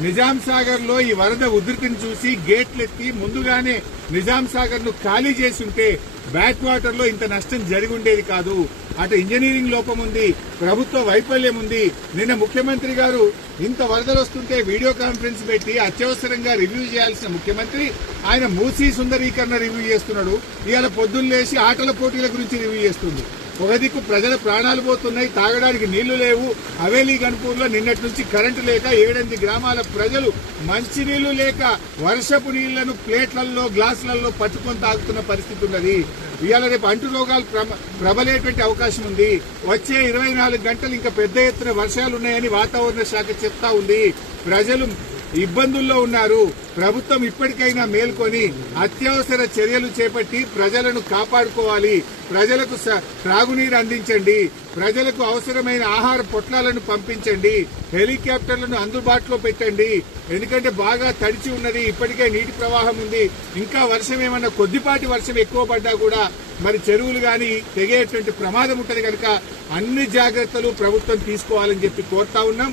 నిజాం సాగర్ లో ఈ వరద ఉధృతిని చూసి గేట్లెత్తి ముందుగానే నిజాం సాగర్ ను ఖాళీ చేసి ఉంటే బ్యాక్ వాటర్ లో ఇంత నష్టం జరిగి ఉండేది కాదు. అటు ఇంజనీరింగ్ లోపం ఉంది, ప్రభుత్వ వైఫల్యం ఉంది. నిన్న ముఖ్యమంత్రి గారు ఇంత వరదలు వస్తుంటే వీడియో కాన్ఫరెన్స్ పెట్టి అత్యవసరంగా రివ్యూ చేయాల్సిన ముఖ్యమంత్రి ఆయన మూసీ సుందరీకరణ రివ్యూ చేస్తున్నాడు. ఇవాళ పొద్దున్న లేచి ఆటల పోటీల గురించి రివ్యూ చేస్తుంది. ఒక దిక్కు ప్రజల ప్రాణాలు పోతున్నాయి, తాగడానికి నీళ్లు లేవు. హవేలీ గన్పూర్లో నిన్నటి నుంచి కరెంటు లేక 7 గ్రామాల ప్రజలు మంచినీళ్లు లేక వర్షపు నీళ్లను ప్లేట్లలో గ్లాసులలో పట్టుకొని తాగుతున్న పరిస్థితి ఉన్నది. ఇవాళ రేపు అంటు రోగాలు ప్రబలేటువంటి అవకాశం ఉంది. వచ్చే 24 గంటలు ఇంకా పెద్ద ఎత్తున వర్షాలు ఉన్నాయని వాతావరణ శాఖ చెప్తా ఉంది. ప్రజలు ఇబ్బందుల్లో ఉన్నారు. ప్రభుత్వం ఇప్పటికైనా మేల్కొని అత్యవసర చర్యలు చేపట్టి ప్రజలను కాపాడుకోవాలి. ప్రజలకు త్రాగునీరు అందించండి, ప్రజలకు అవసరమైన ఆహార పొట్లాలను పంపించండి, హెలికాప్టర్లను అందుబాటులో పెట్టండి. ఎందుకంటే బాగా తడిచి ఉన్నది, ఇప్పటికే నీటి ప్రవాహం ఉంది. ఇంకా వర్షం ఏమన్నా కొద్దిపాటి వర్షం ఎక్కువ పడ్డా కూడా మరి చెరువులు గాని తెగేటువంటి ప్రమాదం ఉంటది కనుక అన్ని జాగ్రత్తలు ప్రభుత్వం తీసుకోవాలని చెప్పి కోరుతా ఉన్నాం.